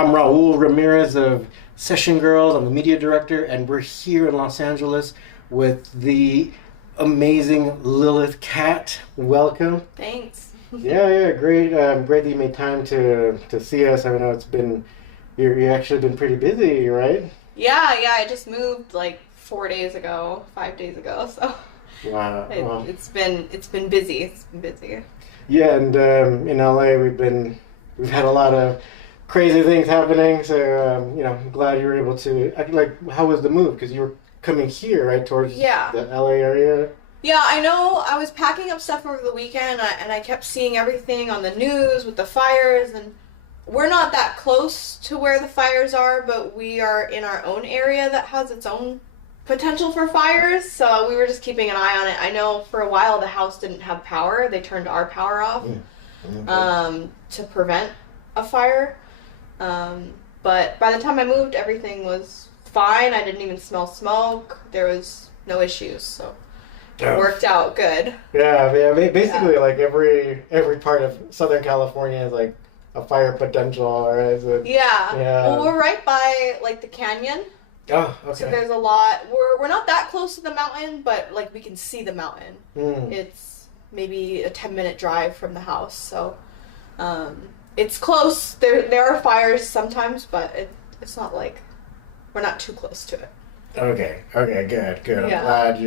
I'm Raul Ramirez of Session Girls. I'm the media director, and we're here in Los Angeles with the amazing Lilith Kat. Welcome. Thanks. Yeah, great. Great that you made time to see us. I know you actually been pretty busy, right? Yeah, I just moved like 5 days ago, so Wow. it's been busy. It's been busy. Yeah, and in LA we've had a lot of crazy things happening. So I'm glad you were able to. How was the move? Because you were coming here, right, towards the LA area. Yeah, I know. I was packing up stuff over the weekend, and I kept seeing everything on the news with the fires, and we're not that close to where the fires are, but we are in our own area that has its own potential for fires, so we were just keeping an eye on it. I know for a while the house didn't have power. They turned our power off to prevent a fire. But by the time I moved, everything was fine. I didn't even smell smoke. There was no issues, so it worked out good. Yeah. Basically, like every part of Southern California is like a fire potential, right? So, yeah. Well, we're right by like the canyon. Oh, okay. So there's a lot. We're not that close to the mountain, but like we can see the mountain. It's maybe a 10-minute drive from the house, so it's close. There are fires sometimes, but it's not like we're not too close to it. Okay, good. Yeah. I'm glad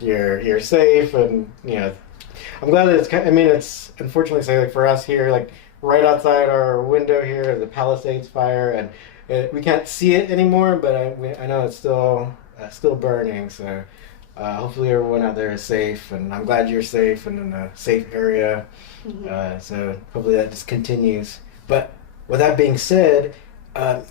you're safe, and I'm glad that it's unfortunately, say, like for us here, like right outside our window here, the Palisades fire, and we can't see it anymore, but I know it's still burning. So hopefully everyone out there is safe, and I'm glad you're safe and in a safe area. So hopefully that just continues. But with that being said,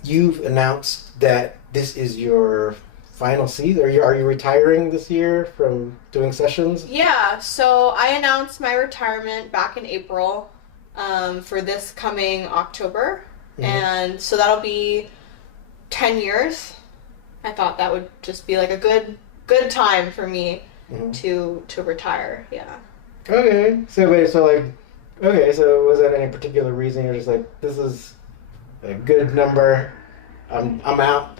you've announced that this is your final season. Are you retiring this year from doing sessions? Yeah. So I announced my retirement back in April for this coming October. And so that'll be 10 years. I thought that would just be like a good time for me to retire. Yeah. Okay. So was that any particular reason you're just like, this is a good number, I'm out?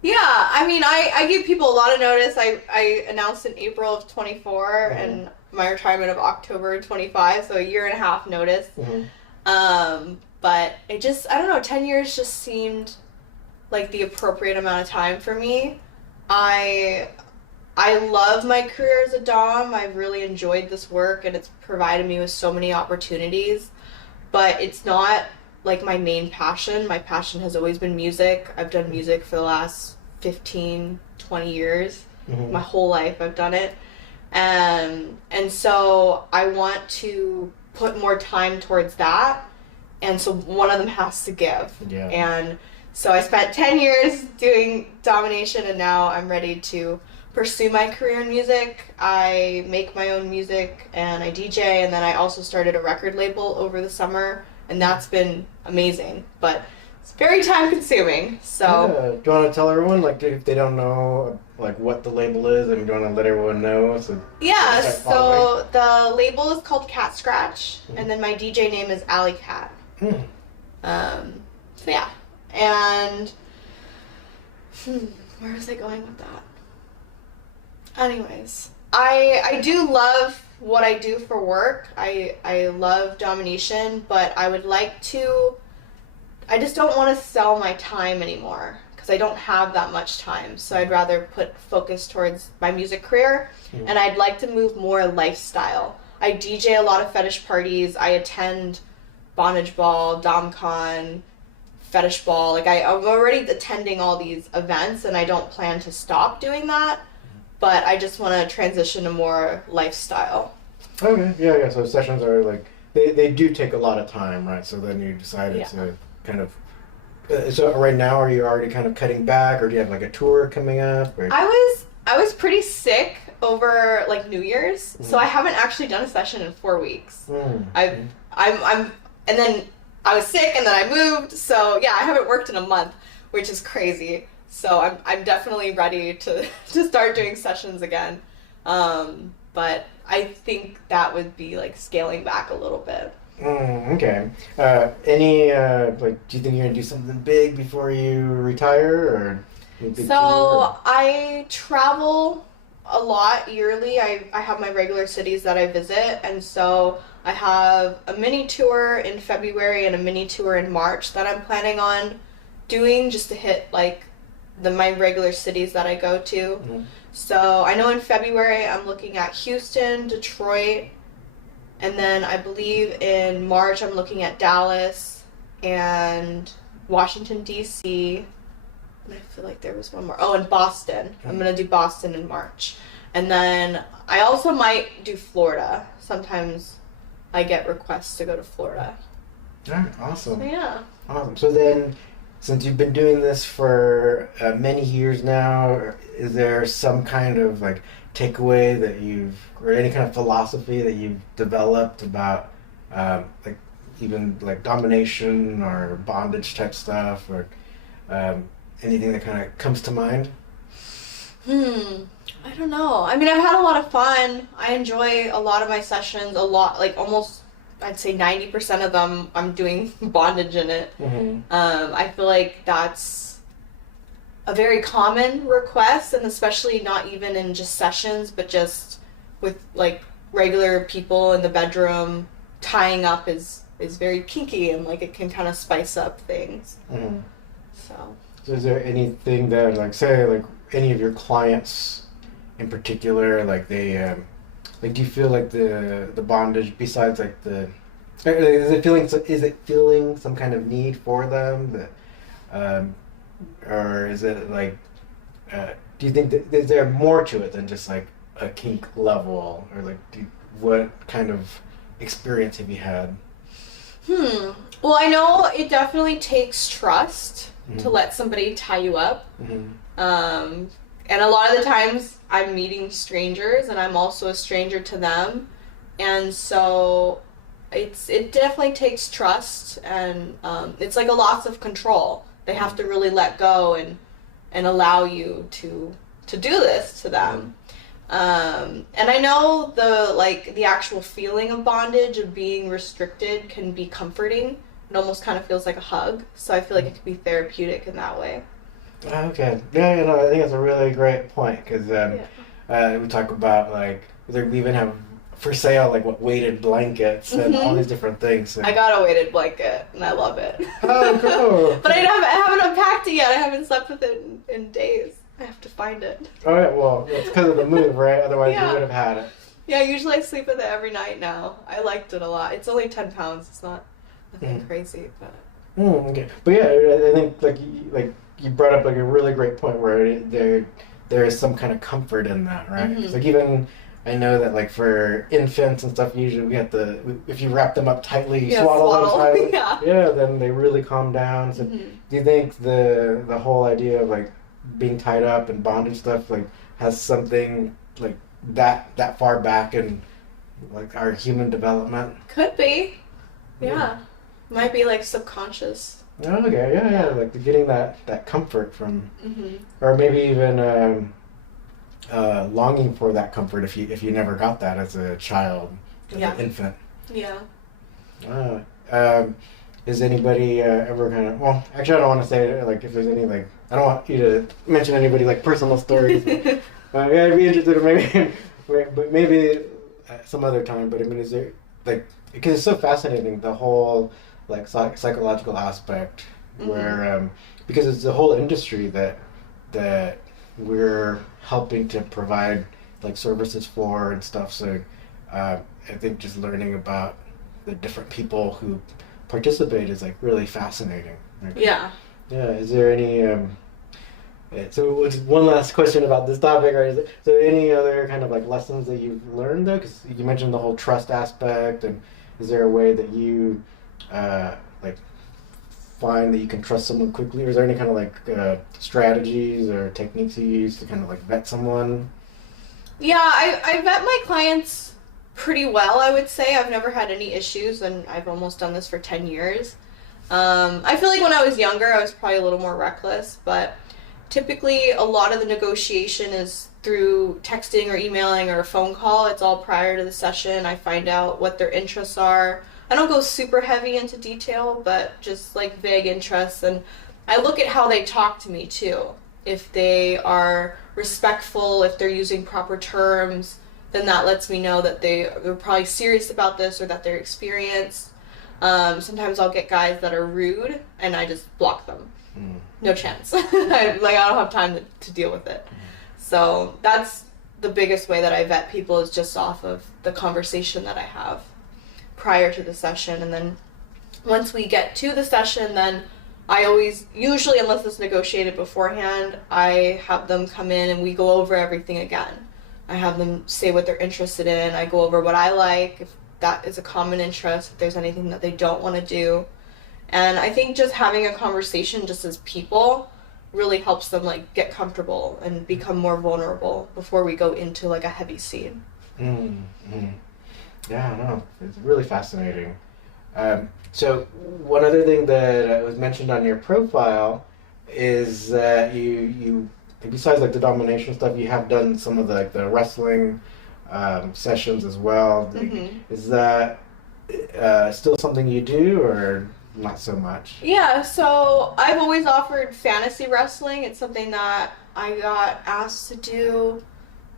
Yeah, I mean, I give people a lot of notice. I announced in April of 24 and my retirement of October 25, so a year and a half notice. But it just, I don't know, 10 years just seemed like the appropriate amount of time for me. I love my career as a dom. I've really enjoyed this work, and it's provided me with so many opportunities. But it's not like my main passion. My passion has always been music. I've done music for the last 15, 20 years. My whole life I've done it. And so I want to put more time towards that. And so one of them has to give. Yeah. And so I spent 10 years doing domination, and now I'm ready to pursue my career in music. I make my own music, and I DJ, and then I also started a record label over the summer, and that's been amazing. But it's very time consuming. So do you want to tell everyone, like, if they don't know like what the label is, and you want to let everyone know? So the label is called Cat Scratch, and then my DJ name is Alley Cat. So yeah, and where was I going with that? Anyways, I do love what I do for work. I love domination, but I just don't want to sell my time anymore, because I don't have that much time. So I'd rather put focus towards my music career, and I'd like to move more lifestyle. I DJ a lot of fetish parties. I attend Bondage Ball, DomCon, Fetish Ball. Like I'm already attending all these events, and I don't plan to stop doing that. But I just want to transition to more lifestyle. Okay, yeah. So sessions are like they do take a lot of time, right? So then you decided to kind of. So right now, are you already kind of cutting back, or do you have like a tour coming up? Or? I was pretty sick over like New Year's, so I haven't actually done a session in 4 weeks. And then I was sick, and then I moved, so yeah, I haven't worked in a month, which is crazy. So I'm definitely ready to start doing sessions again. But I think that would be like scaling back a little bit. Okay. Any like, do you think you're gonna do something big before you retire, or a big So tour? I travel a lot yearly. I have my regular cities that I visit, and so I have a mini tour in February and a mini tour in March that I'm planning on doing just to hit like my regular cities that I go to. Mhm. So I know in February I'm looking at Houston, Detroit, and then I believe in March I'm looking at Dallas and Washington D.C. And I feel like there was one more. Oh, and Boston. I'm gonna do Boston in March. And then I also might do Florida. Sometimes I get requests to go to Florida. All right, So awesome. yeah. Awesome. So then, since you've been doing this for many years now, is there some kind of like takeaway that or any kind of philosophy that you've developed about, like even like domination or bondage type stuff, or um, anything that kind of comes to mind? I don't know. I mean, I've had a lot of fun. I enjoy a lot of my sessions. A lot, like almost, I'd say 90% of them, I'm doing bondage in it. Mm-hmm. I feel like that's a very common request, and especially not even in just sessions, but just with like regular people in the bedroom. Tying up is very kinky, and like it can kind of spice up things. Mm-hmm. So. So is there anything that, like, say, like any of your clients in particular, like like, do you feel like the bondage, besides like is it feeling some kind of need for them that, or is it like, do you think that is there more to it than just like a kink level, or like, what kind of experience have you had? Well, I know it definitely takes trust Mm-hmm. to let somebody tie you up. Mm-hmm. And a lot of the times I'm meeting strangers and I'm also a stranger to them. And so it definitely takes trust, and it's like a loss of control. They have to really let go and allow you to do this to them. And I know the actual feeling of bondage, of being restricted, can be comforting. It almost kind of feels like a hug. So I feel like it could be therapeutic in that way. Okay. Yeah, I think that's a really great point, because we talk about like we even have for sale like weighted blankets and all these different things. I got a weighted blanket and I love it. Oh, cool. But I haven't unpacked it yet. I haven't slept with it in days. I have to find it. Oh yeah, well, it's because of the move, right? Otherwise you Yeah. would have had it. Yeah, usually I sleep with it every night now. I liked it a lot. It's only 10 pounds. It's not nothing crazy, but. Okay. But yeah, I think like you brought up like a really great point where there is some kind of comfort in that, right? It's like, even I know that like for infants and stuff, usually we have if you wrap them up tightly, swaddle them tightly, Yeah. then they really calm down. So do you think the whole idea of like being tied up and bondage stuff like has something like that far back in like our human development? Could be. Yeah. Might be like subconscious. Oh, okay, yeah, like getting that comfort from, or maybe even longing for that comfort if you never got that as a child, as an infant. Yeah. Is anybody ever kind of, well, actually I don't want to say like if there's any like, I don't want you to mention anybody like personal stories. Yeah, I'd be interested in maybe, but maybe some other time. But I mean, is there like, because it's so fascinating, the whole like psychological aspect, where because it's the whole industry that we're helping to provide like services for and stuff. So I think just learning about the different people who participate is like really fascinating. Like, Yeah. yeah. Is there any so one last question about this topic, right? So any other kind of like lessons that you've learned though? Because you mentioned the whole trust aspect, and is there a way that you like find that you can trust someone quickly, or is there any kind of like strategies or techniques you use to kind of like vet someone? Yeah, I vet my clients pretty well, I would say. I've never had any issues, and I've almost done this for 10 years. I feel like when I was younger, I was probably a little more reckless, but typically a lot of the negotiation is through texting or emailing or a phone call. It's all prior to the session. I find out what their interests are. I don't go super heavy into detail, but just like vague interests, and I look at how they talk to me too. If they are respectful, if they're using proper terms, then that lets me know that they're probably serious about this or that they're experienced. Sometimes I'll get guys that are rude, and I just block them. No chance. I don't have time to deal with it. So that's the biggest way that I vet people, is just off of the conversation that I have prior to the session. And then once we get to the session, then I always, usually unless it's negotiated beforehand, I have them come in and we go over everything again. I have them say what they're interested in. I go over what I like, if that is a common interest, if there's anything that they don't want to do. And I think just having a conversation just as people really helps them like get comfortable and become more vulnerable before we go into like a heavy scene. Yeah, I know. It's really fascinating. So one other thing that was mentioned on your profile is that you besides like the domination stuff, you have done some of the wrestling sessions as well. Is that still something you do, or not so much? Yeah, so I've always offered fantasy wrestling. It's something that I got asked to do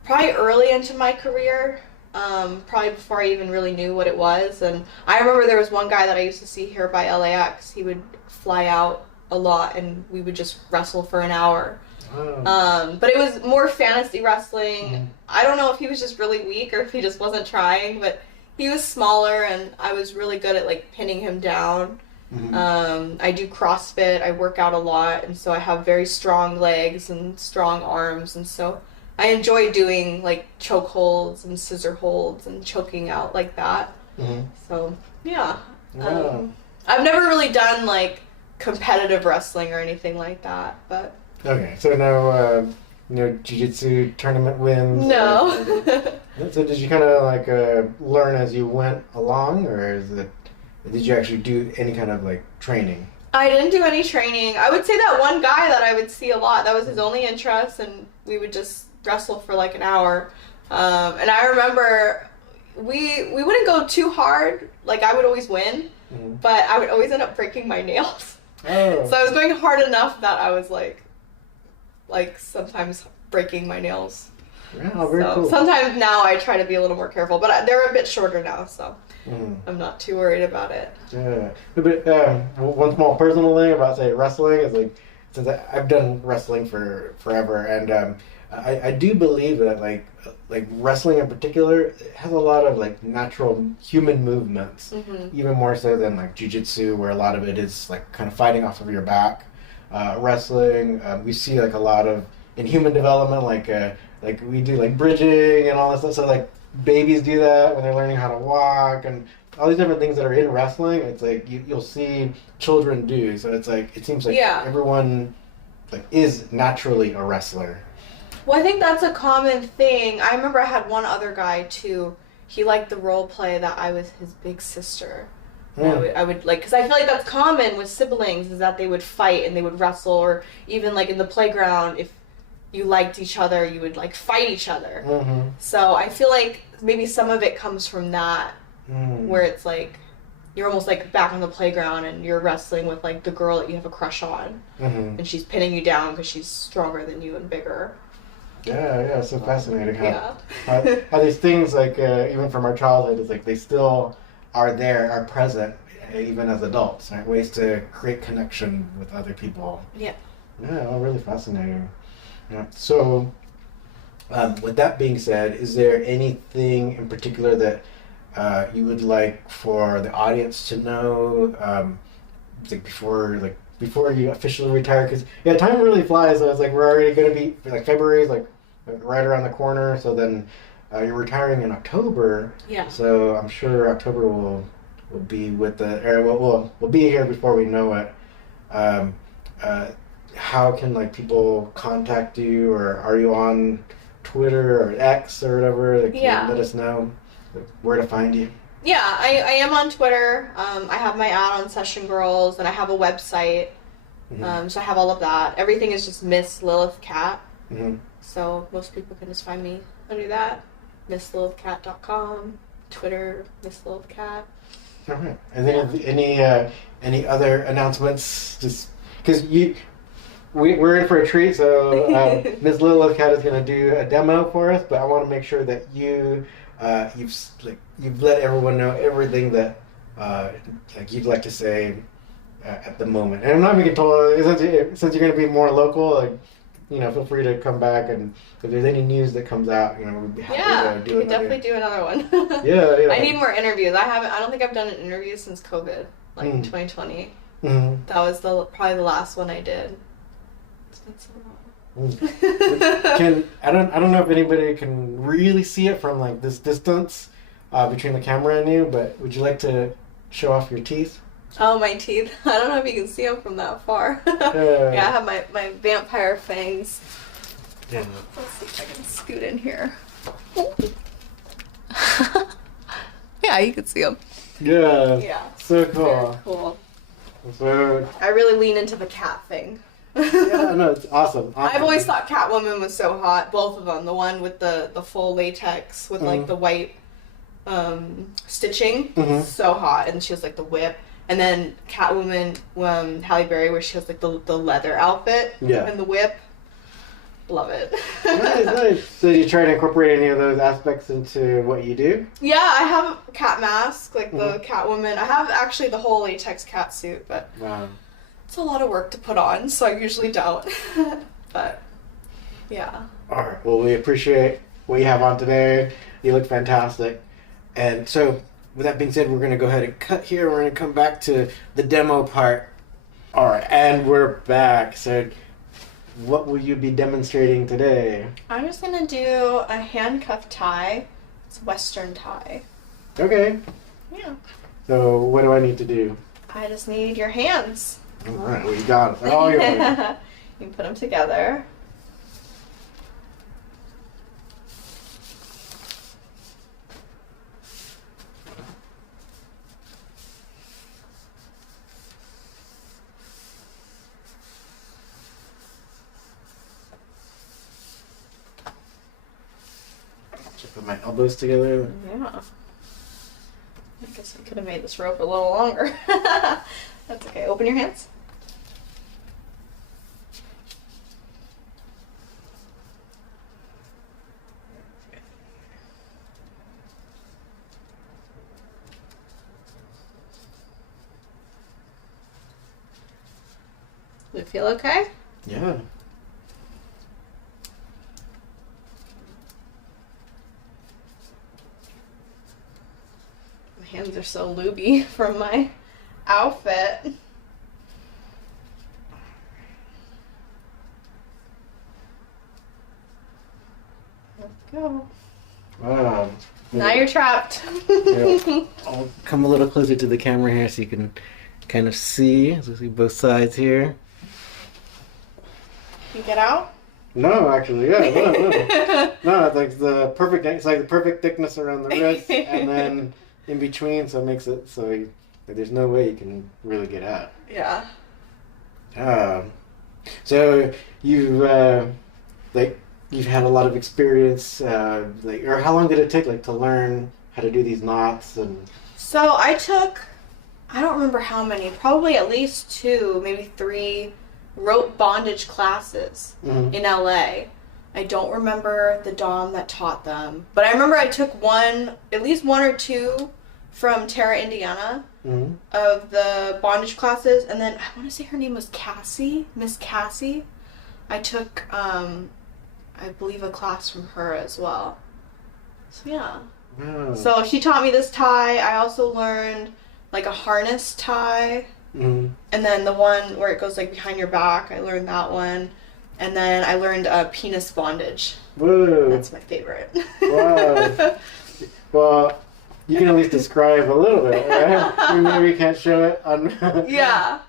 probably early into my career, probably before I even really knew what it was. And I remember there was one guy that I used to see here by LAX. He would fly out a lot and we would just wrestle for an hour. But it was more fantasy wrestling. I don't know if he was just really weak or if he just wasn't trying, but he was smaller and I was really good at like pinning him down. I do CrossFit, I work out a lot, and so I have very strong legs and strong arms, and so I enjoy doing like choke holds and scissor holds and choking out like that. So yeah. I've never really done like competitive wrestling or anything like that, but okay, so no jiu-jitsu tournament wins? No. So did you kind of like learn as you went along, or did you actually do any kind of like training? I didn't do any training. I would say that one guy that I would see a lot, that was his only interest, and we would just wrestle for like an hour. And I remember we wouldn't go too hard. Like I would always win, but I would always end up breaking my nails. Oh. So I was going hard enough that I was like sometimes breaking my nails. Yeah, very cool. Sometimes now I try to be a little more careful, but they're a bit shorter now, so I'm not too worried about it. Yeah, but one small personal thing about say wrestling is like, since I've done wrestling for forever, and I do believe that like wrestling in particular has a lot of like natural human movements, even more so than like jiu-jitsu, where a lot of it is like kind of fighting off of your back. Wrestling, we see like a lot of in human development, like we do like bridging and all this stuff. So like babies do that when they're learning how to walk and all these different things that are in wrestling. It's like you'll see children do. So it's like it seems like everyone like is naturally a wrestler. Well, I think that's a common thing. I remember I had one other guy too. He liked the role play that I was his big sister. I would like, because I feel like that's common with siblings, is that they would fight and they would wrestle, or even like in the playground, if you liked each other, you would like fight each other. So I feel like maybe some of it comes from that, where it's like you're almost like back on the playground and you're wrestling with like the girl that you have a crush on, and she's pinning you down because she's stronger than you and bigger. Yeah, so fascinating how these things like even from our childhood, it's like they still are present even as adults, right? Ways to create connection with other people. Yeah, really fascinating. Yeah. So with that being said, is there anything in particular that you would like for the audience to know before you officially retire? Because time really flies. So it's like we're already going to be like February is like right around the corner. So then you're retiring in October. Yeah. So I'm sure October will be with we'll be here before we know it. How can like people contact you, or are you on Twitter or X or whatever? Like, let us know where to find you. Yeah, I am on Twitter. I have my ad on Session Girls, and I have a website. So I have all of that. Everything is just Miss Lilith Kat. So most people can just find me under that. MissLilithKat.com, Twitter, Miss Lilith Kat. All right. And then any other announcements? Just because we're in for a treat. So Ms. Lilith Kat is going to do a demo for us, but I want to make sure that you've let everyone know everything that like you'd like to say at the moment. And I'm not making total since you're going to be more local. Like, feel free to come back, and if there's any news that comes out, we'd be happy to do it. We could definitely do another one. Yeah. I need more interviews. I don't think I've done an interview since COVID, 2020. Mm-hmm. That was probably the last one I did. It's been so long. I don't know if anybody can really see it from like this distance between the camera and you, but would you like to show off your teeth? Oh, my teeth. I don't know if you can see them from that far. Yeah, I have my vampire fangs. Yeah. Let's see if I can scoot in here. Yeah, you can see them. Yeah. Yeah. So cool. Very cool. So I really lean into the cat thing. yeah, no, it's awesome. I've always thought Catwoman was so hot. Both of them. The one with the full latex with like the white stitching. So hot. And she has like the whip. And then Catwoman, Halle Berry, where she has like the leather outfit and the whip. Love it. Nice. So you try to incorporate any of those aspects into what you do? Yeah, I have a cat mask, like the Catwoman. I have actually the whole latex cat suit, but it's a lot of work to put on, so I usually don't. But yeah. All right. Well, we appreciate what you have on today. You look fantastic. And so, with that being said, we're going to go ahead and cut here. We're going to come back to the demo part. All right, and we're back. So, what will you be demonstrating today? I'm just going to do a handcuff tie. It's a Western tie. Okay. Yeah. So, what do I need to do? I just need your hands. All right, well, you got it. They're all yours. You can put them together. Just put my elbows together. Yeah. I guess I could have made this rope a little longer. That's okay. Open your hands. Does it feel okay? Yeah. My hands are so looby from my outfit. Let's go. Wow. Now you're trapped. Yeah. I'll come a little closer to the camera here so you can kind of see. So see both sides You get out? No, actually, yeah, no, it's like the perfect. It's like the perfect thickness around the wrist, and then in between, so it makes it so there's no way you can really get out. Yeah. So you've you've had a lot of experience, or how long did it take, to learn how to do these knots and? So I don't remember how many, probably at least 2, maybe 3 rope bondage classes in LA. I don't remember the dom that taught them, but I remember I took at least 1 or 2 from Terra, Indiana, of the bondage classes, and then I want to say her name was Cassie, Miss Cassie. I took, I believe, a class from her as well. So yeah. Wow. So she taught me this tie. I also learned like a harness tie. And then the one where it goes like behind your back, I learned that one. And then I learned penis bondage. Whoa. That's my favorite. Wow. Well, you can at least describe a little bit, right? Maybe we can't show it on. Yeah.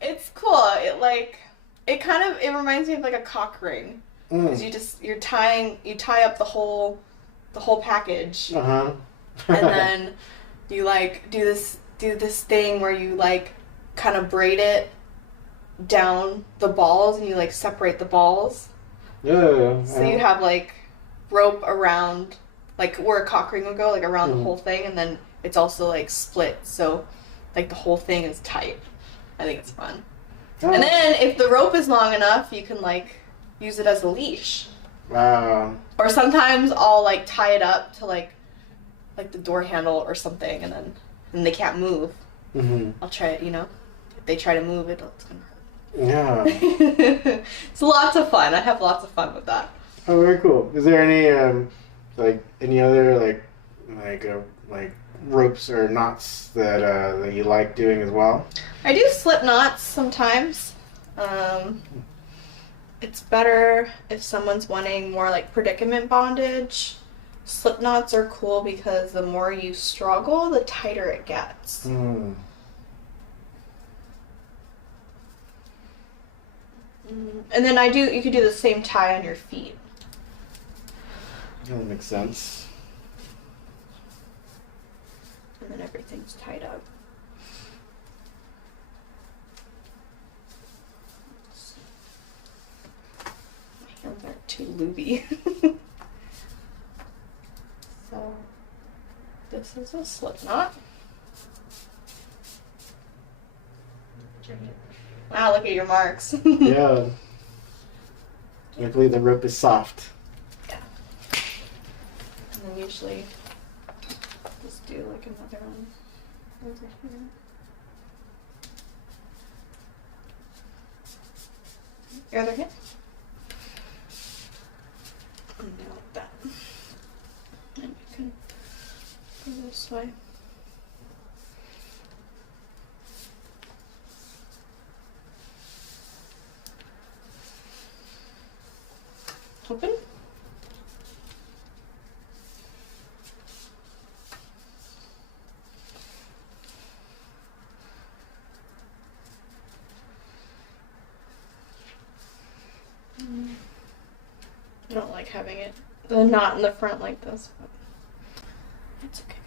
It's cool. It reminds me of like a cock ring. Because you tie up the whole package. And then you do this thing where you kind of braid it down the balls and you separate the balls. Yeah. So you have rope around where a cock ring would go, around the whole thing, and then it's also like split, so like the whole thing is tight. I think it's fun. Oh. And then if the rope is long enough, you can like use it as a leash. Wow. Or sometimes I'll like tie it up to like the door handle or something, and then they can't move. I'll try it, if they try to move it, it's gonna hurt. Yeah. It's lots of fun. I have lots of fun with that. Oh, very cool. Is there any any other like ropes or knots that you like doing as well? I do slip knots sometimes. It's better if someone's wanting more like predicament bondage. Slip knots are cool because the more you struggle, the tighter it gets. And then you could do the same tie on your feet. That makes sense. And then everything's tied up. My hands aren't too looby. So, this is a slip knot. Wow, look at your marks. Yeah. Luckily the rope is soft. Yeah. And then usually just do like another one over here. Your other hand. And go like that. And you can go this way. Open. I don't like having the knot in the front like this, but it's okay.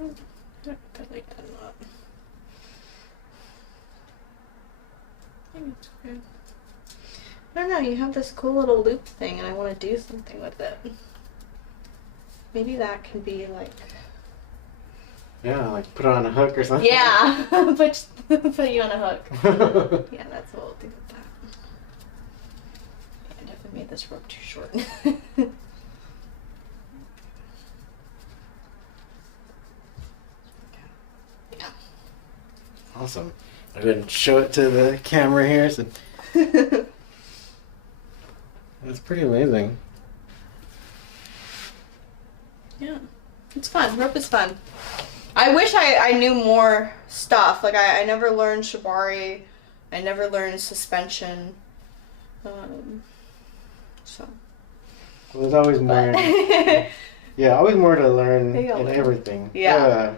I like that knot. I think it's good. I don't know, you have this cool little loop thing and I want to do something with it. Maybe that can be like... Yeah, like put it on a hook or something. Yeah, put you on a hook. Yeah, that's what we'll do with that. I definitely made this rope too short. Yeah. Awesome. I'm going to show it to the camera here. So. That's pretty amazing. Yeah, it's fun. Rope is fun. I wish I knew more stuff. Like, I never learned shibari. I never learned suspension. So. Well, there's always more. Yeah, always more to learn in everything. Yeah.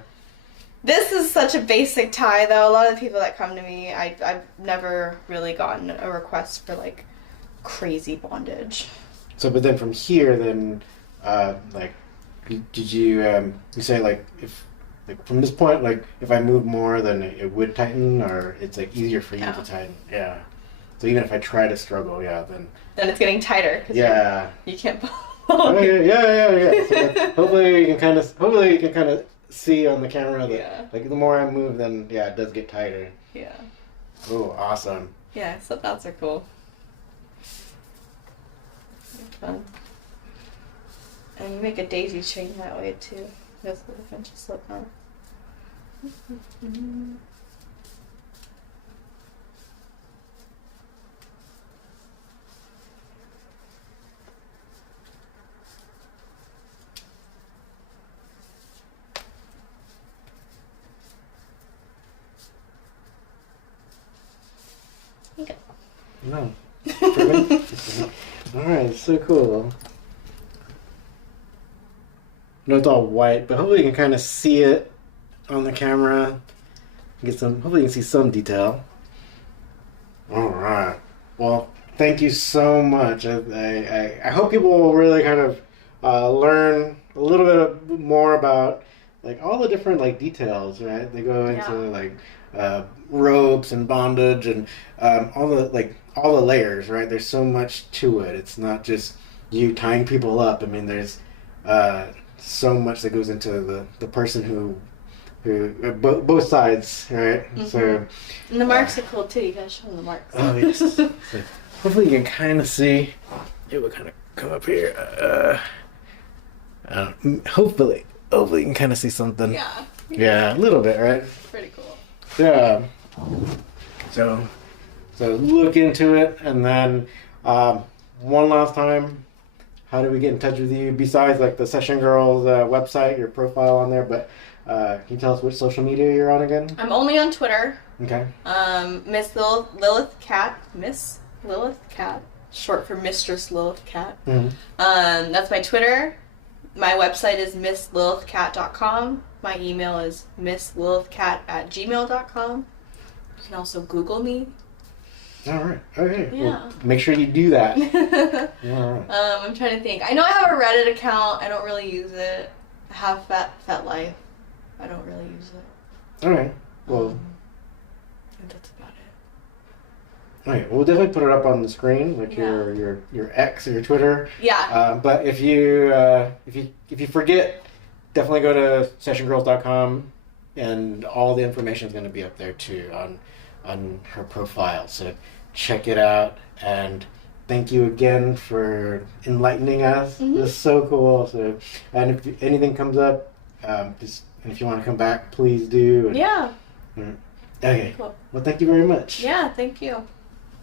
This is such a basic tie, though. A lot of the people that come to me, I've never really gotten a request for, like, crazy bondage. So, but then from here, then, did you say, like, if... Like from this point, like if I move more, then it would tighten, or it's like easier for you to tighten. Yeah. So even if I try to struggle, then it's getting tighter. Cause you can't pull. Oh, yeah. So hopefully you can kind of see on the camera that like the more I move, then it does get tighter. Yeah. Oh, awesome. Yeah, slip knots are cool. They're fun. And you make a daisy chain that way too. That's the French slip knot. Okay. No. All right, so cool. No, it's all white, but hopefully you can kind of see it on the camera. Hopefully you can see some detail. All right. Well, thank you so much. I hope people will really kind of learn a little bit more about like all the different like details, right? They go into like ropes and bondage and all all the layers, right? There's so much to it. It's not just you tying people up. I mean, there's so much that goes into the person who both sides, right? Mm-hmm. So and the marks are cool too. You gotta show them the marks. Oh yes. So hopefully you can kind of see. It will kind of come up here. Hopefully you can kind of see something. Yeah. Yeah, a little bit, right? Pretty cool. Yeah. So look into it, and then one last time, how do we get in touch with you besides like the Session Girls website, your profile on there? But can you tell us which social media you're on again? I'm only on Twitter. Okay. Miss Lilith Kat. Miss Lilith Kat. Short for Mistress Lilith Kat. Mm-hmm. That's my Twitter. My website is misslilithkat.com. My email is misslilithkat@gmail.com. You can also Google me. All right. Okay. Yeah. Well, make sure you do that. All right. I'm trying to think. I know I have a Reddit account. I don't really use it. I have FetLife. I don't really use it. All right. Well. I think that's about it. All right. We'll definitely put it up on the screen, like your X or your Twitter. Yeah. But if you forget, definitely go to sessiongirls.com, and all the information is going to be up there too on her profile. So check it out, and thank you again for enlightening us. Mm-hmm. This is so cool. So, and if anything comes up, just and if you want to come back, please do. And, Yeah. Okay. Cool. Well, thank you very much. Yeah, thank you.